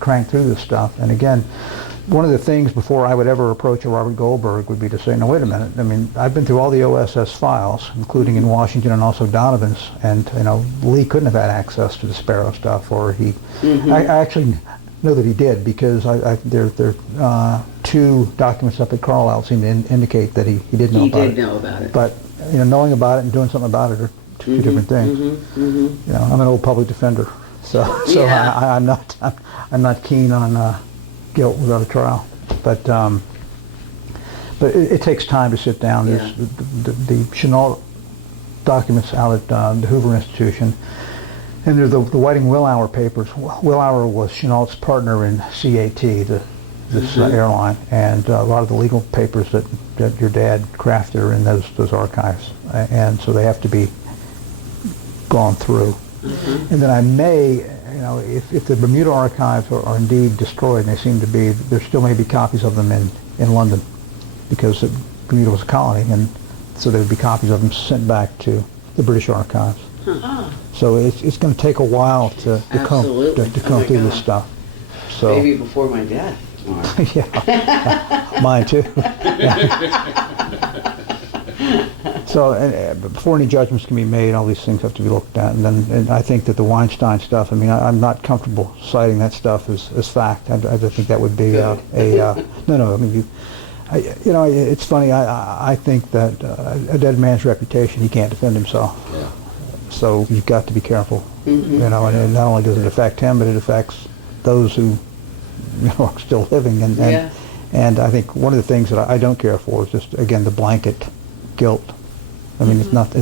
crank through this stuff. And again, one of the things before I would ever approach a Robert Goldberg would be to say, no, wait a minute. I mean, I've been through all the OSS files, including in Washington and also Donovan's, and Lee couldn't have had access to the Sparrow stuff, or he. I actually know that he did, because there are two documents up at Carlisle seem to indicate that he did know about it. He did know about it. But knowing about it and doing something about it are two different things. I'm an old public defender, so Yeah. I'm not keen on guilt without a trial. But it takes time to sit down. There's the Chenault documents out at the Hoover Institution, and there's the Whiting-Willauer papers. Willauer was Chenault's partner in CAT, this airline, and a lot of the legal papers that your dad crafted are in those archives, and so they have to be gone through. And then I may, if the Bermuda archives are indeed destroyed, and they seem to be, there still may be copies of them in London, because Bermuda was a colony, and so there would be copies of them sent back to the British archives. So it's going to take a while to comb through this stuff. So maybe before my death. yeah, mine too. So before any judgments can be made, all these things have to be looked at, and I think that the Weinstein stuff, I mean, I'm not comfortable citing that stuff as fact. I think that would be no. I mean, it's funny. I think that a dead man's reputation, he can't defend himself. Yeah. So you've got to be careful. And not only does it affect him, but it affects those who are still living. And I think one of the things that I don't care for is just, again, the blanket guilt. I mean, it's not.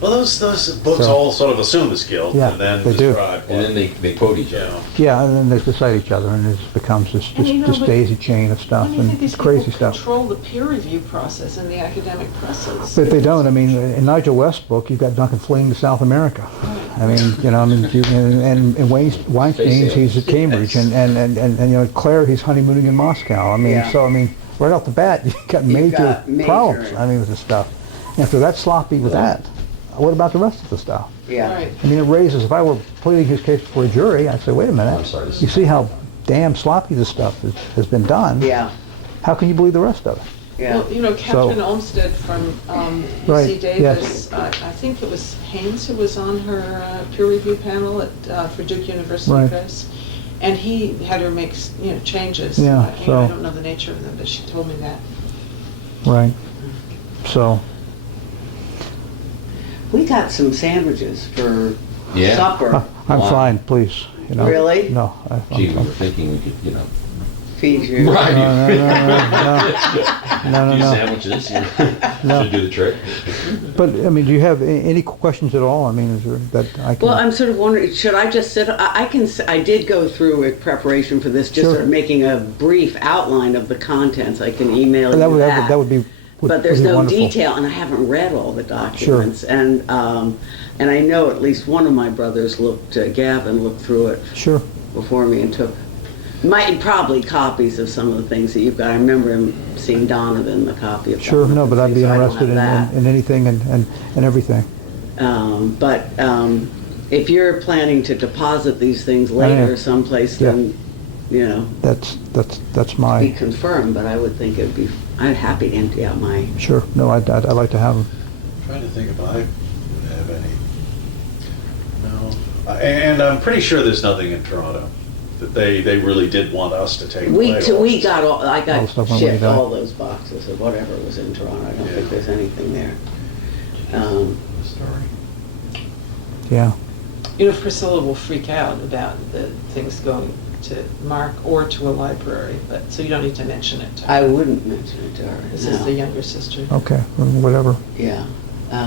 Well, those books all sort of assume this guilt, Yeah, and then they do. describe. And then they quote each other. Yeah, and then they cite each other, and it becomes this daisy chain of stuff and these crazy people stuff. control the peer review process in the academic presses. But they don't. I mean, in Nigel West's book, you've got Duncan fleeing to South America. I mean, and Weinstein, he's at Cambridge, and Claire, he's honeymooning in Moscow. I mean, right off the bat, you've got major problems. I mean, with this stuff. And if they're that sloppy with that, what about the rest of the stuff? Yeah. Right. I mean, it raises, if I were pleading his case before a jury, I'd say, wait a minute, I'm sorry, you see how damn sloppy this stuff has been done. Yeah. How can you believe the rest of it? Yeah. Well, Catherine Olmsted from Right, UC Davis, I think it was Haynes who was on her peer review panel for Duke University Right. Press, and he had her make changes. Yeah, I don't know the nature of them, but she told me that. Right. So, We got some sandwiches for supper. I'm Wow. fine, please. Really? No. Gee, we were thinking we could, Feed you. right. No. Do sandwiches. No. Should do the trick. But, I mean, do you have any questions at all? I mean, is there that I can... Well, I'm sort of wondering, should I just sit? I did go through in preparation for this, just Sure. sort of making a brief outline of the contents. I can email you that would be but there's no wonderful. detail, and I haven't read all the documents. Sure. And I know at least one of my brothers Gavin looked through it Sure. before me and took probably copies of some of the things that you've got. I remember him seeing Donovan, the copy of Sure, Donovan, no, but I'd be so I don't interested have that. in anything and everything. But if you're planning to deposit these things later someplace, then That's my... be confirmed. But I would think I'm happy to empty out my. Sure. No, I'd like to have them. I'm trying to think if I would have any. No. And I'm pretty sure there's nothing in Toronto that they really did want us to take away. I got All the stuff went shipped way down. all those boxes of whatever was in Toronto. I don't think there's anything there. Yeah. Priscilla will freak out about the things going to Mark or to a library, but so you don't need to mention it to her. I wouldn't mention it to her. This is the younger sister. Okay. Whatever. Yeah.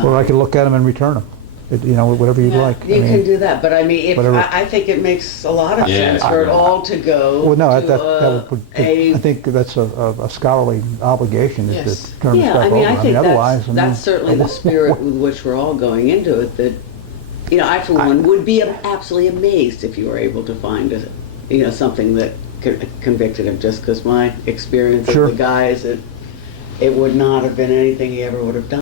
Or I could look at them and return them. Whatever you'd like. You can do that, but I mean, whatever. I think it makes a lot of Yeah, sense for it all to go. Well, no, to I think that's a scholarly obligation is Yes. to turn Yeah, stuff I mean, over. I think otherwise, that's certainly the spirit with which we're all going into it. That I for one would be absolutely amazed if you were able to find something that convicted him, just because my experience Sure. of the guy is that it would not have been anything he ever would have done.